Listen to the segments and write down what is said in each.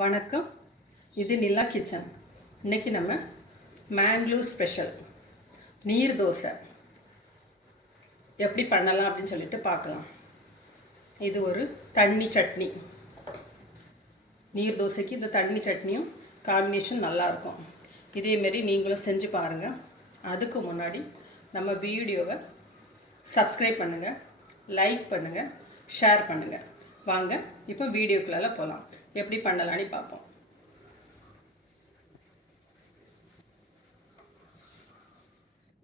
வணக்கம். இது நிலா கிச்சன். இன்றைக்கி நம்ம மேங்களூர் ஸ்பெஷல் நீர் தோசை எப்படி பண்ணலாம் அப்படின்னு சொல்லிட்டு பார்க்கலாம். இது ஒரு தண்ணி சட்னி. நீர் தோசைக்கு இந்த தண்ணி சட்னியும் காம்பினேஷன் நல்லாயிருக்கும். இதேமாரி நீங்களும் செஞ்சு பாருங்கள். அதுக்கு முன்னாடி நம்ம வீடியோவை சப்ஸ்கிரைப் பண்ணுங்கள், லைக் பண்ணுங்கள், ஷேர் பண்ணுங்கள். வாங்க இப்போ வீடியோக்குள்ளே போகலாம். எப்படி பண்ணலான்னு பார்ப்போம்.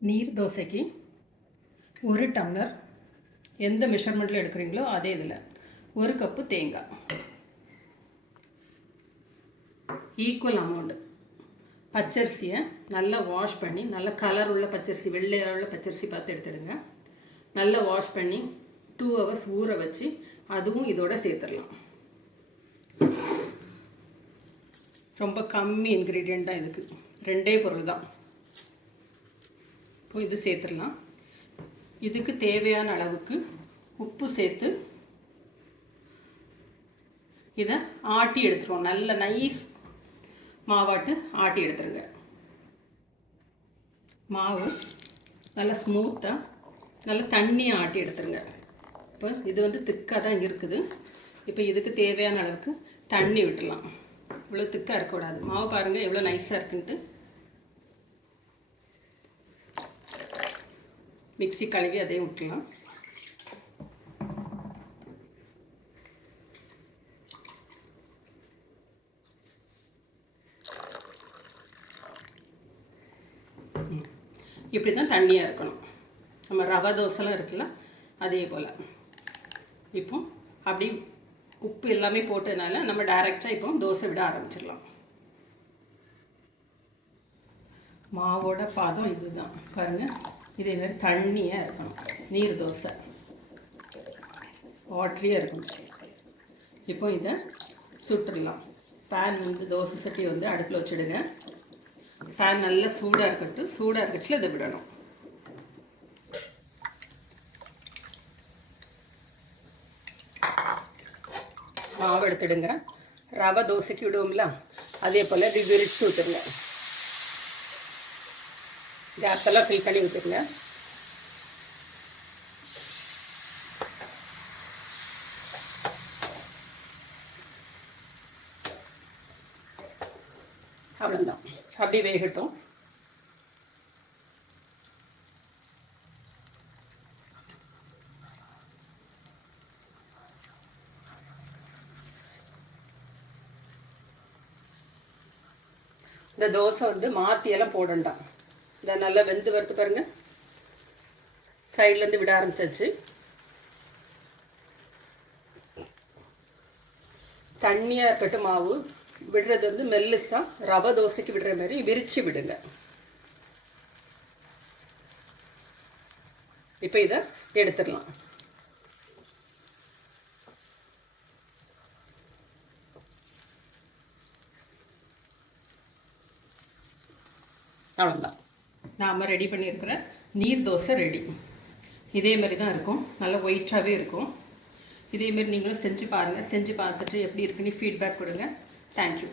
நீர் தோசைக்கு 1 டம்ளர் எந்த மெஷர்மெண்ட்டில் எடுக்கிறீங்களோ அதே இதில் 1 கப்பு தேங்காய், ஈக்குவல் அமௌண்ட் பச்சரிசியை நல்லா வாஷ் பண்ணி, நல்ல கலர் உள்ள பச்சரிசி, வெள்ளையாக உள்ள பச்சரிசி பார்த்து எடுத்துடுங்க. நல்லா வாஷ் பண்ணி 2 ஹவர்ஸ் ஊற வச்சு அதுவும் இதோட சேர்த்துடலாம். ரொம்ப கம்மி இன்க்ரீடியண்ட் தான் இதுக்கு, 2 பொருள் தான். இப்போ இது சேர்த்துடலாம். இதுக்கு தேவையான அளவுக்கு உப்பு சேர்த்து இதை ஆட்டி எடுத்துருவோம். நல்ல நைஸ் மாவாட்டு ஆட்டி எடுத்துருங்க. மாவு நல்லா ஸ்மூத்தாக நல்லா தண்ணியாக ஆட்டி எடுத்துருங்க. இப்போ இது வந்து திக்காக தான் இருக்குது. இப்போ இதுக்கு தேவையான அளவுக்கு தண்ணி விட்டுடலாம். இவ்வளோ திக்காக இருக்கக்கூடாது. மாவு பாருங்கள் எவ்வளோ நைஸாக இருக்குன்ட்டு. மிக்ஸி கழுவி அதையும் விட்டுலாம். இப்படி தான் தண்ணியாக இருக்கணும். நம்ம ரவை தோசைலாம் இருக்குல்ல, அதே போல். இப்போ அப்படி உப்பு எல்லாமே போட்டதுனால நம்ம டைரெக்டாக இப்போ தோசை விட ஆரம்பிச்சிடலாம். மாவோட பாதம் இதுதான் பாருங்கள். இதேமாதிரி தண்ணியாக இருக்கணும். நீர் தோசை வாட்டரியாக இருக்கணும். இப்போ இதை சுட்டுடலாம். பேன் வந்து தோசை சட்டி வந்து அடுப்பில் வச்சுடுங்க. பேன் நல்லா சூடாக இருக்கட்டும். சூடாக இருக்கச்சில் இதை விடணும். மாவு எடுத்துடுங்க. ரவை தோசைக்கு விடுவோம்ல, அதே போல் இப்படி விரிச்சு விட்டுருங்க. கேப்பெல்லாம் ஃபில் பண்ணி விட்டுருங்க. அவ்வளோதான். அப்படி வேகட்டும். இந்த தோசை வந்து மாற்றியெல்லாம் போடண்டாம். இந்த நல்லா வெந்து வறுத்து பாருங்கள். சைட்லேருந்து விட ஆரம்பிச்சாச்சு. தண்ணியாக இருக்கட்டும். மாவு விடுறது வந்து மெல்லிசாக ரவை தோசைக்கு விடுற மாதிரி விரித்து விடுங்க. இப்போ இதை எடுத்துடலாம். அவ்வளோதான். நாம் ரெடி பண்ணியிருக்கிற நீர் தோசை ரெடி. இதேமாரி தான் இருக்கும். நல்லா ஒயிட்டாகவே இருக்கும். இதேமாரி நீங்களும் செஞ்சு பாருங்கள். செஞ்சு பார்த்துட்டு எப்படி இருக்குன்னு ஃபீட்பேக் கொடுங்க. தேங்க்யூ.